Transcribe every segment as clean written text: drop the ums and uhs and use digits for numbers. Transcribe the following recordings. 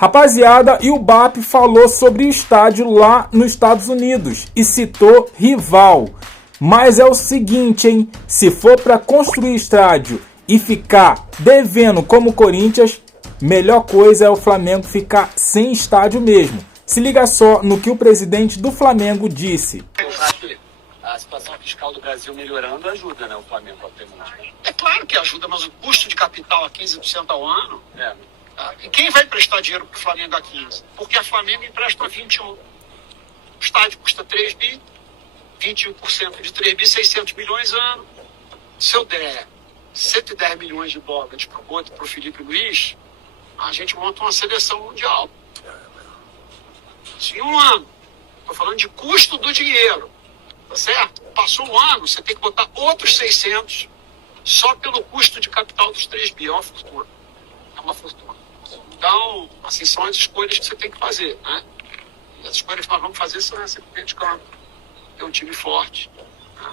Rapaziada, e o BAP falou sobre estádio lá nos Estados Unidos e citou rival. Mas é o seguinte, hein? Se for para construir estádio e ficar devendo como o Corinthians, melhor coisa é o Flamengo ficar sem estádio mesmo. Se liga só no que o presidente do Flamengo disse. A situação fiscal do Brasil melhorando ajuda, né, o Flamengo a ter muito. É claro que ajuda, mas o custo de capital a 15% ao ano... E quem vai prestar dinheiro para o Flamengo a 15? Porque a Flamengo empresta a 21. O estádio custa 3 bi, 21% de 3 bi, 600 milhões ano. Se eu der 110 milhões de dólares para o Boto e para o Felipe Luiz, a gente monta uma seleção mundial. Em um ano. Estou falando de custo do dinheiro. Tá certo? Passou um ano, você tem que botar outros 600 só pelo custo de capital dos 3 bi. É uma fortuna. É uma fortuna. Então, assim, são as escolhas que você tem que fazer, né? E as escolhas que nós vamos fazer são essa dentro de campo. Ter um time forte. Né?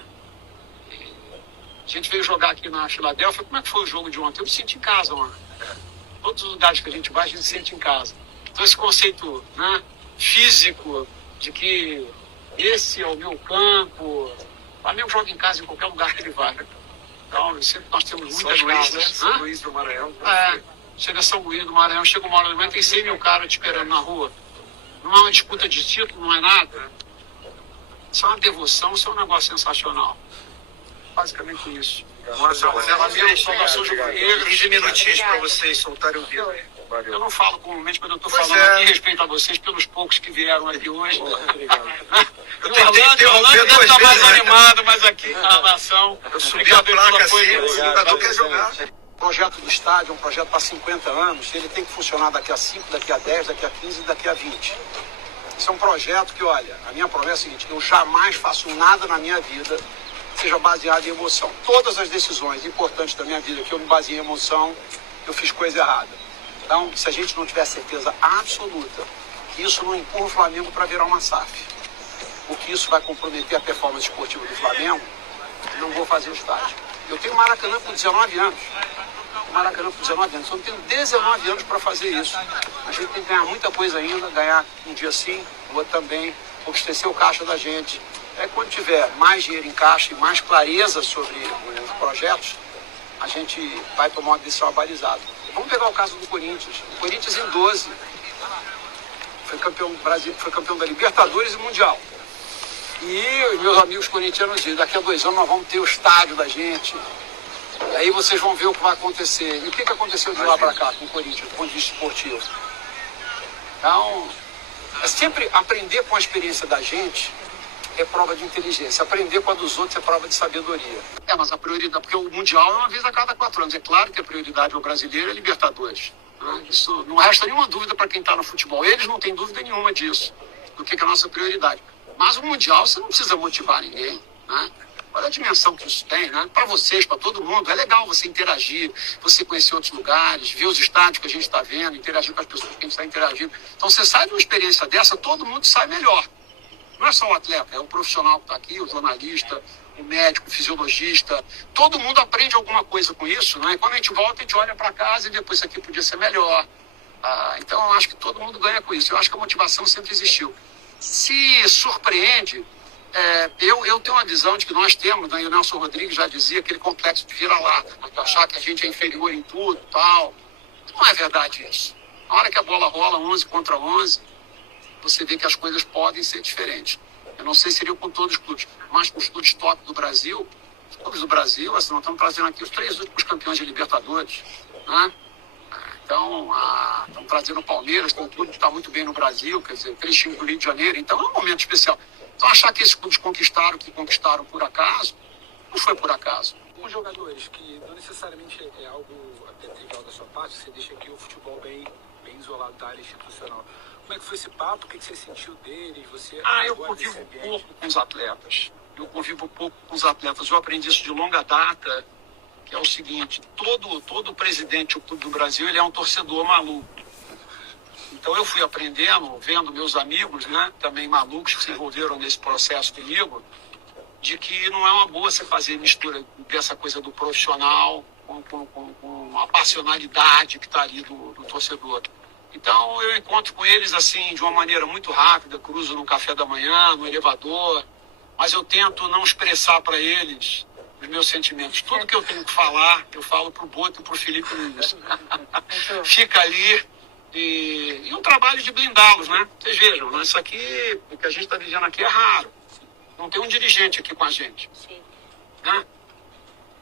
A gente veio jogar aqui na Filadélfia. Como é que foi o jogo de ontem? Eu me senti em casa, mano. Todos os lugares que a gente vai, a gente se sente em casa. Então, esse conceito, né, físico de que esse é o meu campo. O Flamengo joga em casa em qualquer lugar que ele vai. Então, sempre nós temos muitas casas. Né? São Luís do Maranhão. Chega São Luís do Maranhão, chega uma hora da manhã, tem 100 mil caras te esperando na rua. Não é uma disputa de título, não é nada. Isso é uma devoção, isso é um negócio sensacional. Basicamente isso. Saudação de 15 minutinhos para vocês soltarem o dedo. Eu não falo comumente, mas eu estou falando aqui em respeito a vocês pelos poucos que vieram aqui hoje. Eu tentei interromper deve estar mais animado, mas aqui a nação. Eu subi a placa assim, o cidadão quer jogar. O projeto do estádio é um projeto para 50 anos, ele tem que funcionar daqui a 5, daqui a 10, daqui a 15 e daqui a 20. Isso é um projeto que, olha, a minha promessa é a seguinte, eu jamais faço nada na minha vida que seja baseado em emoção. Todas as decisões importantes da minha vida que eu me baseei em emoção, eu fiz coisa errada. Então, se a gente não tiver certeza absoluta que isso não empurra o Flamengo para virar uma SAF, ou que isso vai comprometer a performance esportiva do Flamengo, eu não vou fazer o estádio. Eu tenho Maracanã por 19 anos. Maracanã por 19 anos. Eu tenho 19 anos para fazer isso. A gente tem que ganhar muita coisa ainda, ganhar um dia sim, o outro também, abastecer o caixa da gente. Quando tiver mais dinheiro em caixa e mais clareza sobre os projetos, a gente vai tomar uma decisão abalizada. Vamos pegar o caso do Corinthians. O Corinthians em 12 foi campeão do Brasil, foi campeão da Libertadores e Mundial. E os meus amigos corintianos dizem, daqui a 2 anos nós vamos ter o estádio da gente. E aí vocês vão ver o que vai acontecer. E o que aconteceu de lá para cá com o Corinthians, do ponto de vista esportivo? Então, é sempre aprender com a experiência da gente é prova de inteligência. Aprender com a dos outros é prova de sabedoria. Mas a prioridade, porque o Mundial é uma vez a cada 4 anos. É claro que a prioridade ao brasileiro é Libertadores. Né? Isso não resta nenhuma dúvida para quem está no futebol. Eles não têm dúvida nenhuma disso, do que é a nossa prioridade. Mas o Mundial você não precisa motivar ninguém, né? Olha a dimensão que isso tem, né? Para vocês, para todo mundo. É legal você interagir, você conhecer outros lugares, ver os estádios que a gente está vendo, interagir com as pessoas que a gente está interagindo. Então você sai de uma experiência dessa, todo mundo sai melhor. Não é só o atleta, é o profissional que está aqui, o jornalista, o médico, o fisiologista. Todo mundo aprende alguma coisa com isso, né? E quando a gente volta, a gente olha para casa e depois isso aqui podia ser melhor. Então eu acho que todo mundo ganha com isso. Eu acho que a motivação sempre existiu. Se surpreende, eu tenho uma visão de que nós temos, né, e o Nelson Rodrigues já dizia, aquele complexo de vira-lata, né, de achar que a gente é inferior em tudo e tal. Não é verdade isso. Na hora que a bola rola 11 contra 11, você vê que as coisas podem ser diferentes. Eu não sei se seria com todos os clubes, mas com os clubes top do Brasil, os clubes do Brasil, assim, nós estamos trazendo aqui os 3 últimos campeões de Libertadores, né? Então, estamos trazendo o Palmeiras, que é um clube que está muito bem no Brasil, quer dizer, 3 times do Rio de Janeiro, então é um momento especial. Então, achar que esses clubes conquistaram o que conquistaram por acaso, não foi por acaso. Os jogadores, que não necessariamente é algo até trivial da sua parte, você deixa aqui o futebol bem isolado da área institucional. Como é que foi esse papo? O que você sentiu deles? Eu convivo pouco com os atletas. Eu aprendi isso de longa data, que é o seguinte, todo presidente do Clube do Brasil, ele é um torcedor maluco. Então eu fui aprendendo, vendo meus amigos, né, também malucos que se envolveram nesse processo comigo, de que não é uma boa você fazer mistura dessa coisa do profissional com a passionalidade que está ali do torcedor. Então eu encontro com eles assim de uma maneira muito rápida, cruzo no café da manhã, no elevador, mas eu tento não expressar para eles os meus sentimentos. Tudo que eu tenho que falar, eu falo pro Boto e pro Felipe Luiz. Fica ali e um trabalho de blindá-los, né? Vocês vejam, isso aqui, o que a gente está vivendo aqui é raro. Não tem um dirigente aqui com a gente. Sim. Né?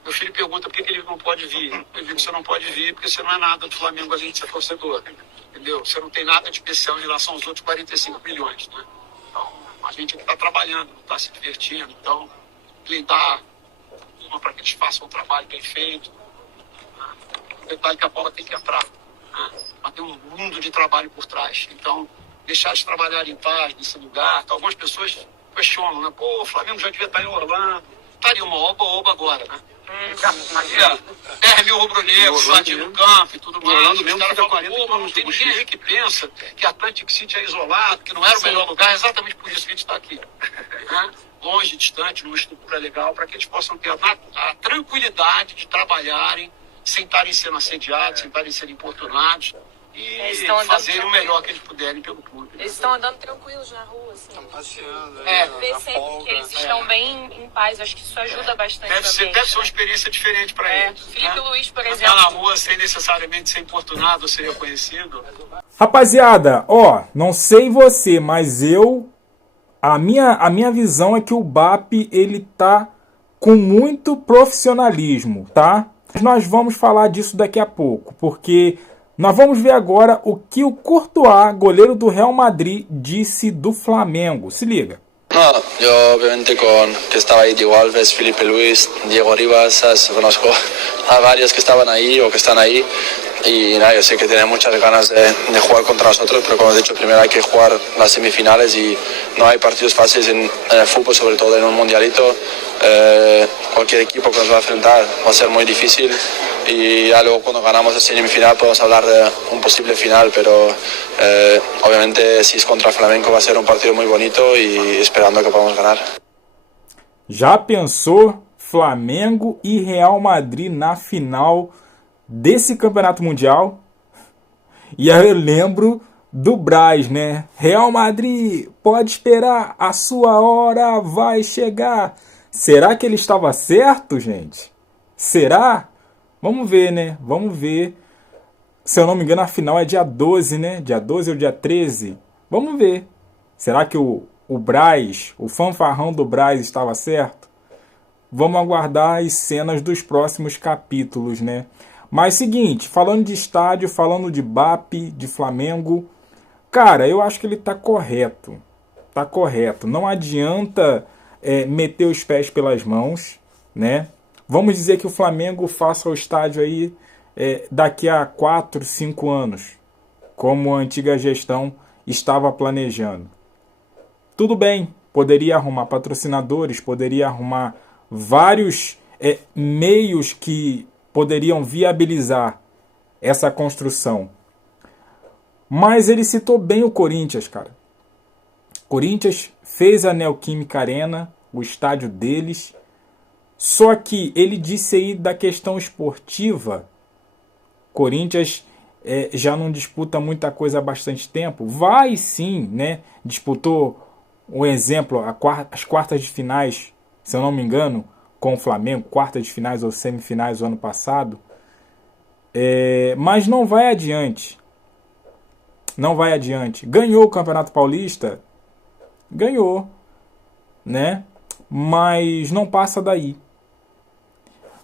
Meu filho pergunta por que ele não pode vir. Eu digo que você não pode vir porque você não é nada do Flamengo, além de ser torcedor. Entendeu? Você não tem nada de especial em relação aos outros 45 milhões. Né? Então, a gente está trabalhando, está se divertindo. Então, blindar para que eles façam um trabalho bem feito. O detalhe é que a bola tem que entrar. Né? Mas tem um mundo de trabalho por trás. Então, deixar eles trabalharem em paz nesse lugar. Então, algumas pessoas questionam, né? Pô, o Flamengo já devia estar em Orlando. Estaria uma oba-oba agora, né? Aqui, ó, 10 mil rubro-negros lá no campo e tudo mais. Os caras falam, pô, mas não tem ninguém aí que pensa que Atlantic City é isolado, que não era o melhor lugar. É exatamente por isso que a gente está aqui. Né? Longe, distante, numa estrutura legal, para que eles possam ter a tranquilidade de trabalharem sem estarem sendo assediados, sem estarem sendo importunados e fazerem o melhor que eles puderem pelo clube. Eles estão andando tranquilos na rua, assim. Estão passeando. Ver sempre que eles estão bem em paz. Acho que isso ajuda bastante. Deve ser uma experiência diferente para eles. Felipe Luiz, por Andar exemplo. na rua sem necessariamente ser importunado ou ser reconhecido. Rapaziada, não sei você, mas a minha visão é que o BAP ele tá com muito profissionalismo, tá? Nós vamos falar disso daqui a pouco, porque nós vamos ver agora o que o Courtois, goleiro do Real Madrid, disse do Flamengo. Se liga. No, yo obviamente que estaba ahí Diego Alves, Felipe Luis, Diego Rivas, ¿sabes? Conozco a varios que estaban ahí o que están ahí y nada, yo sé que tienen muchas ganas de jugar contra nosotros, pero como he dicho, primero hay que jugar las semifinales y no hay partidos fáciles en el fútbol, sobre todo en un mundialito. Cualquier equipo que nos va a enfrentar va a ser muy difícil y ya luego cuando ganamos la semifinal podemos hablar de un posible final, pero obviamente si es contra Flamengo va a ser un partido muy bonito y esperando que podamos ganar. Já pensou Flamengo e Real Madrid na final desse campeonato mundial? E aí eu lembro do Braz, né? Real Madrid, pode esperar, a sua hora vai chegar. Será que ele estava certo, gente? Será? Vamos ver, né? Vamos ver. Se eu não me engano, a final é dia 12, né? Dia 12 ou dia 13? Vamos ver. Será que o Braz, o fanfarrão do Braz estava certo? Vamos aguardar as cenas dos próximos capítulos, né? Mas seguinte, falando de estádio, falando de BAP, de Flamengo, cara, eu acho que ele tá correto. Tá correto. Não adianta meter os pés pelas mãos, né? Vamos dizer que o Flamengo faça o estádio aí daqui a 4, 5 anos, como a antiga gestão estava planejando. Tudo bem, poderia arrumar patrocinadores, poderia arrumar vários meios que poderiam viabilizar essa construção. Mas ele citou bem o Corinthians, cara. Corinthians fez a Neoquímica Arena, o estádio deles. Só que ele disse aí da questão esportiva. Corinthians já não disputa muita coisa há bastante tempo. Vai sim, né? Disputou, um exemplo, as quartas de finais, se eu não me engano, com o Flamengo, quartas de finais ou semifinais do ano passado. Mas não vai adiante. Não vai adiante. Ganhou o Campeonato Paulista? Ganhou, né? Mas não passa daí.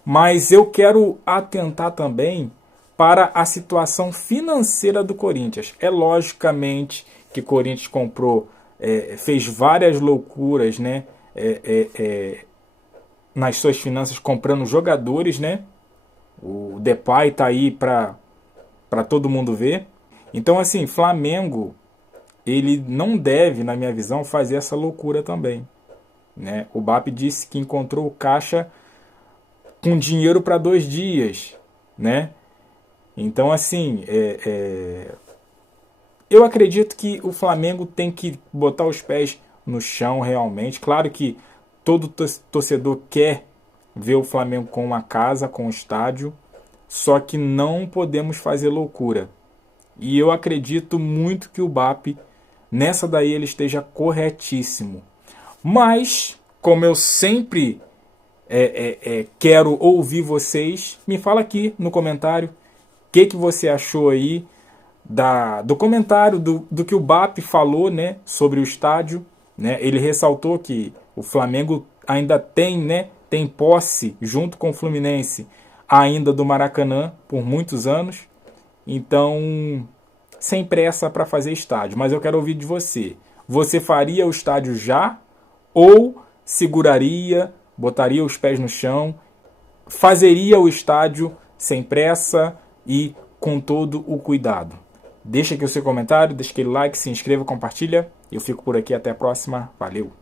Mas eu quero atentar também para a situação financeira do Corinthians. É logicamente que o Corinthians comprou, fez várias loucuras, né? Nas suas finanças, comprando jogadores, né? O Depay tá aí para todo mundo ver. Então, assim, Flamengo, ele não deve, na minha visão, fazer essa loucura também, né? O BAP disse que encontrou o caixa com dinheiro para 2 dias, né? Então, assim, eu acredito que o Flamengo tem que botar os pés no chão realmente. Claro que todo torcedor quer ver o Flamengo com uma casa, com um estádio, só que não podemos fazer loucura. E eu acredito muito que o BAP, nessa daí, ele esteja corretíssimo. Mas, como eu sempre quero ouvir vocês, me fala aqui no comentário o que você achou aí do comentário do que o BAP falou, né, sobre o estádio. Né? Ele ressaltou que o Flamengo ainda tem, né, tem posse junto com o Fluminense ainda do Maracanã por muitos anos. Então, sem pressa para fazer estádio. Mas eu quero ouvir de você. Você faria o estádio já? Ou seguraria, botaria os pés no chão, fazeria o estádio sem pressa e com todo o cuidado? Deixa aqui o seu comentário, deixa aquele like, se inscreva, compartilha. Eu fico por aqui, até a próxima. Valeu!